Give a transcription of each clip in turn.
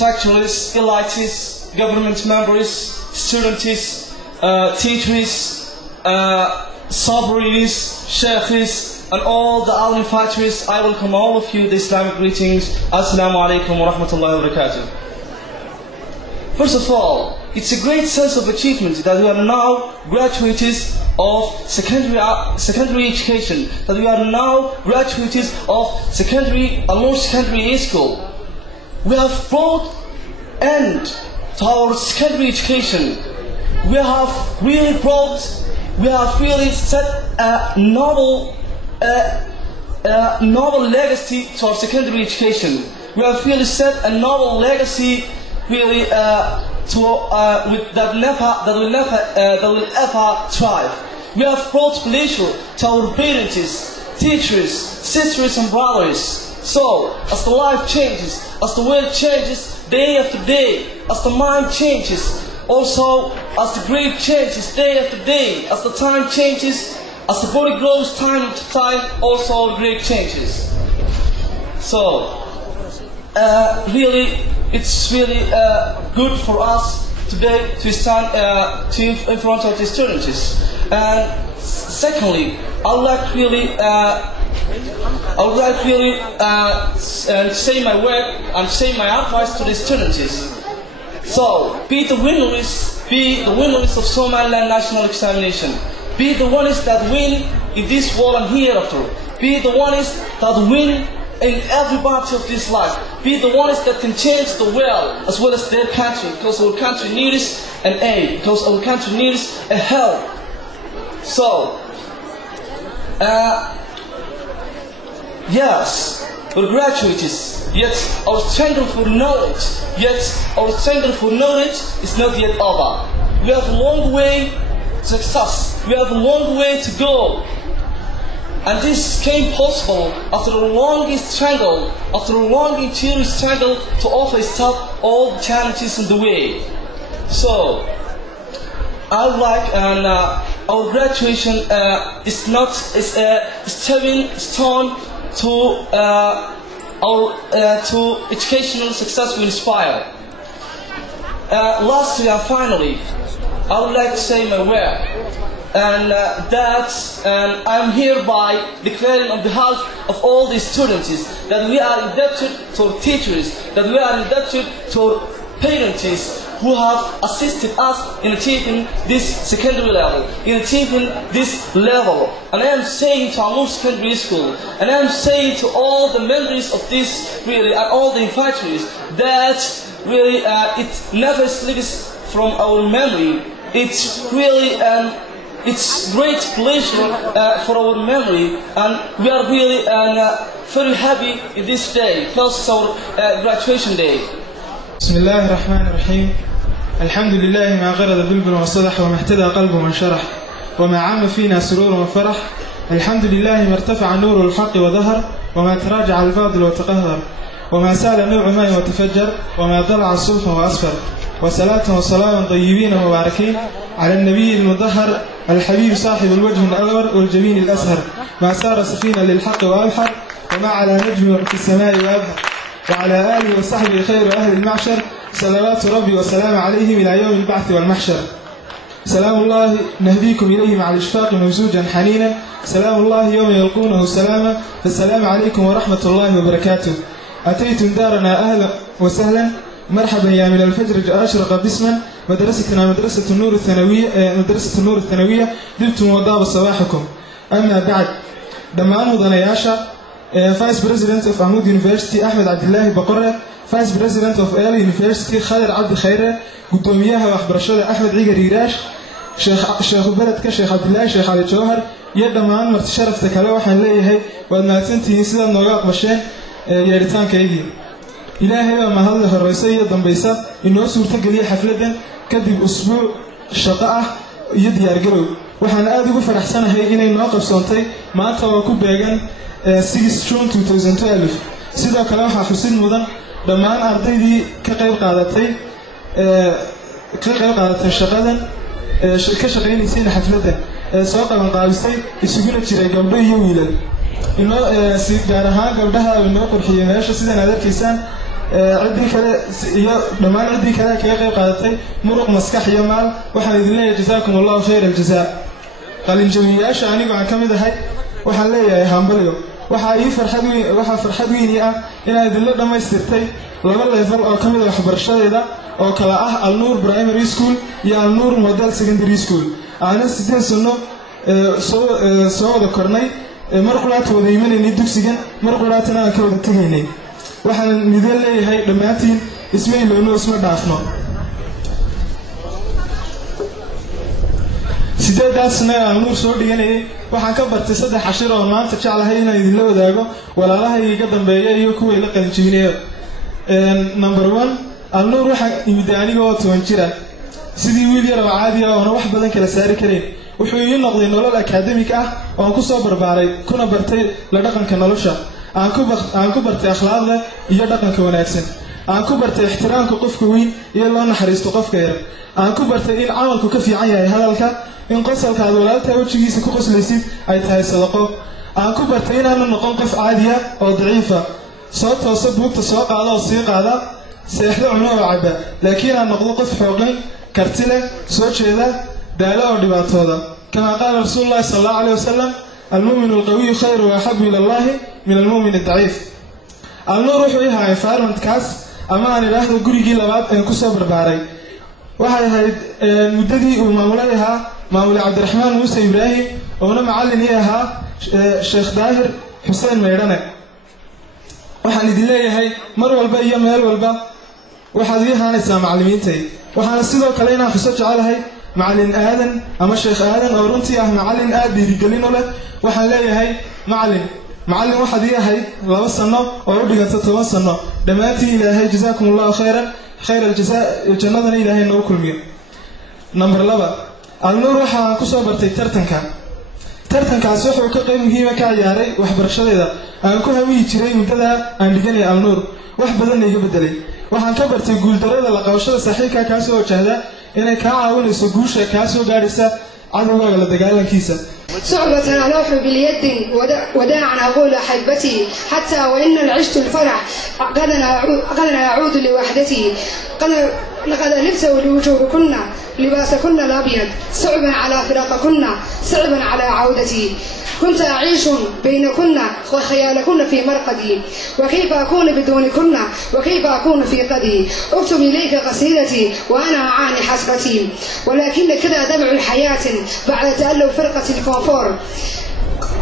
contractuals, elites, government members, students, teachers, sabris, sheikhs, and all the alim fighters. I welcome all of you the Islamic greetings. Assalamu alaikum wa rahmatullahi wa barakatuh. First of all, it's a great sense of achievement that we are now graduates of secondary education, that we are now graduates of secondary, almost secondary school. We have brought end to our secondary education. We have really set a novel legacy to our secondary education. We have really set a novel legacy really that will never thrive. We have brought pleasure to our parents, teachers, sisters and brothers. So, as the life changes, as the world changes day after day, as the mind changes, also as the grade changes day after day, as the time changes, as the body grows time to time, also the grade changes. So, it's really good for us today to stand in front of the students. And secondly, I would like say my word and say my advice to the students. So, be the winners of Somaliland National Examination. Be the ones that win in this world and hereafter. Be the ones that win in every part of this life. Be the ones that can change the world as well as their country, because our country needs an aid, because our country needs a help. So, yes, we're graduates, yet our struggle for knowledge, is not yet over. We have a long way to success. We have a long way to go. And this came possible after a long struggle, after a long interior struggle to overstep all the challenges in the way. So, I would like, and our graduation is not a stepping stone to to educational success we inspire. Lastly and finally, I would like to say my word, and I'm hereby declaring on behalf of all the students that we are indebted to our teachers, that we are indebted to our parents who have assisted us in achieving this secondary level, in achieving this level. And I am saying to our secondary school, and I am saying to all the members of this really, and all the invitees, that really it never slips from our memory. It's really it's great pleasure for our memory, and we are really very happy in this day, because it's our graduation day. بسم الله الرحمن الرحيم. الحمد لله ما غرد بلبل وصدح وما اهتدى قلب من شرح وما عام فينا سرور وفرح. الحمد لله ما ارتفع نور الحق وظهر وما تراجع الباطل وتقهر وما سال نوع ماء وتفجر وما ضلع الصبح وأسفر. وصلاة وسلام طيبين ومباركين على النبي المطهر الحبيب صاحب الوجه الأنور والجبين الأزهر ما سار سفينة للحق وأبحر وما على نجم في السماء وأبهر وعلى آله وصحبه خير أهل المعشر صلوات ربي وسلام عليهم إلى يوم البعث والمحشر. سلام الله نهديكم إليه مع الإشفاق ممزوجا حنينا. سلام الله يوم يلقونه سلاما. فالسلام عليكم ورحمة الله وبركاته. أتيتم دارنا أهلا وسهلا مرحبا يا من الفجر أشرق باسما. مدرستنا مدرسة النور الثانوية دبتم وضاب صباحكم. أما بعد دمان ضنياشا Vice President of Ahmad University Ahmed Abdullahi Baqarre, Vice President of El University Khadir Abdi Khayre, Gudoomiyaha waxbarashada Ahmed Cigar Riiraash, Sheekh Baladka Sheekh Abdullahi Sheekh Ali Jawhar, iyo dhammaan marti sharafta kale waxaan leeyahay waad mahadsantihiin sidaad nooga aqbasheen yeeritaankaygii. Ilaahay baa mahad horeysay iyo dambaysa inoo suurtageliyay xafladan kadib usbuuc shaqo ah iyo diyaargarow. Waxaan aad ugu faraxsanahay inay noo qabsoontay maanta oo ku beegan 6 June 2012. sidoo kale waxaa xusid mudan dhammaan ardaydii ka qayb qaadatay shaqadan ka shaqeynayay xafladan soo qaban qaabisay isuguna jiray gabdho iyo wiilal inoo si gaar ahaan gabdhaha inoo qurxiyay meesha sidaan aad arkaysaan عدي كلا دمان عدي كلا كيف قادتي مرق مسكح يمال وحن إذن جزاكم الله خير الجزاء قال الجميع أشعني عن كم ده هاي وحن لي هامبليو وحي فرحد ويني إن إذن لما يسترتي لما يفرق أو كم ده خبر الشيء ده أو كلا النور برايمري سكول يا النور موديل سكندري سكول أنا سيدنا سنو سو ذكرني مرقلات وديمن إني دكسجن مرقلاتنا كود تهيني وحن ندل لي هاي دماتين اسمه لونه اسمه دافنو سيدنا النور سو ديني waxaan ka bartay 3 cashir oo maanta jeclahay inaan idin la wadaago walaalahay iga dambeeyay iyo kuwa ila qalinjibinaya number 1 النور waxaan imid aniga oo 10 jira sidii wiil yar oo caadi ah oo wax badan kala saari kareen wuxuu ii noqday nolol academic ah oo ku soo barbaaray kuna bartay la dhaqanka nolosha aan ku bartay akhlaaqda iyo dhaqanka wanaagsan aan ku bartay ixtiraamka qofka weyn iyo loo naxariisto qofka yar aan ku bartay in camalku ka fiican yahay hadalka in qosolka aad walaalta wajigiisa ku qoslaysid ay tahay sadaqo aan ku bartay inaan noqon qof caadi ah oo daciif ah soo tooso buugta soo qaado oo sii qaada seexdo cuno oo caba laakiin aan noqdo qof xoogan karti leh soo jeeda daalo oo dhibaatooda kama qaal rasuulullaahi sallallahu alayhi wasallam المؤمن القوي خير وأحب إلى الله من المؤمن الضعيف النور wuxuu yahay environment kaas ama aan ilaahdo gurigii labaad ee ku soo barbaaray waxay ahayd muddadii uu maamulaha maamul Cabdiraxmaan Muuse Ibraahim oo macallin ahaa Sheekh Daahir Xuseen Meydhane waxaan idin leeyahay mar walba iyo meel walba waxaad ii haanaysaa macallimiintay waxaan sidoo kale inaan xuso jecelahay معلن آدم أما الشيخ آدم أو رنتي معلن آدم يقولين له وحن لا يهي معلن واحد يهي لا وصلنا ورودي قد تتوصلنا دماتي إلهي جزاكم الله خيرا خير الجزاء الجنة إلهي نور كل مين نمبر لبا النور وحا كسو برتي ترتنكا سوحو كقيم هيما كعياري وحبر الشديدة أنا كوها وي جري مددا أن لجني النور وحبدني يبدلي waxaan ka bartay guuldarada la qabashada saxiixka ka soo wajahda inay ka caawinayso guusha ka soo gaaraysa cadawga la dagaalankiisa صعبة ألوح باليد وداعا أقول أحبتي حتى وإن العشت الفرح غدا أعود لوحدتي لقد لبس وجوهكن لباسكن الأبيض صعبا على فراقكن صعبا على عودتي كنت أعيش بينكن وخيالكن في مرقدي وكيف أكون بدونكن وكيف أكون في قدي أكتب إليك قصيدتي وأنا أعاني حسرتي ولكن كذا دمع الحياة بعد تألف فرقة الكونفور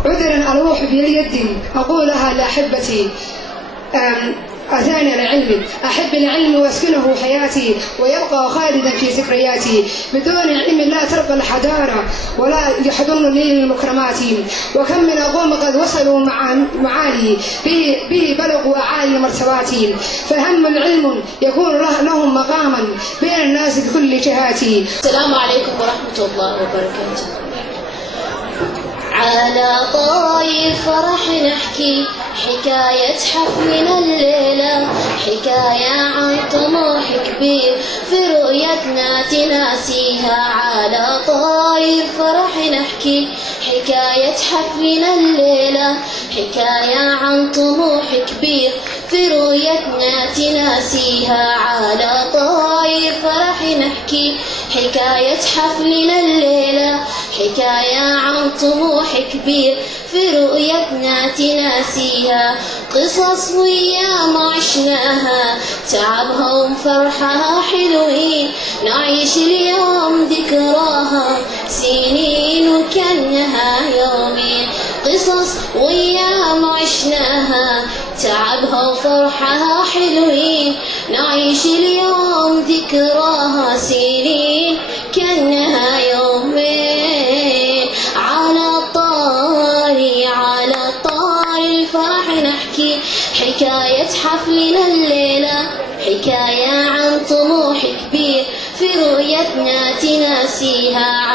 عذرا أروح باليد أقولها لأحبتي أتاني العلم أحب العلم وأسكنه حياتي ويبقى خالدا في ذكرياتي بدون علم لا ترقى الحضارة ولا يحضن لي المكرمات وكم من أقوم قد وصلوا معالي به بلغوا أعالي المرتبات فهم العلم يكون لهم مقاما بين الناس بكل جهاتي. السلام عليكم ورحمة الله وبركاته. على طايف فرح نحكي حكاية حفلنا الليلة حكاية عن طموح كبير في رؤيتنا تناسيها. على طايف فرح نحكي حكاية حفلنا الليلة حكاية عن طموح كبير في رؤيتنا تناسيها. على طايف فرح نحكي حكاية حفلنا الليلة حكاية عن طموح كبير في رؤيتنا تناسيها. قصص ويام عشناها تعبها وفرحها حلوين نعيش اليوم ذكراها سنين وكأنها يومين. قصص ويام عشناها تعبها وفرحها حلوين نعيش اليوم ذكراها سنين كأنها يومين. على طار الفرح نحكي حكاية حفلنا الليلة حكاية عن طموح كبير في رؤيتنا تناسيها.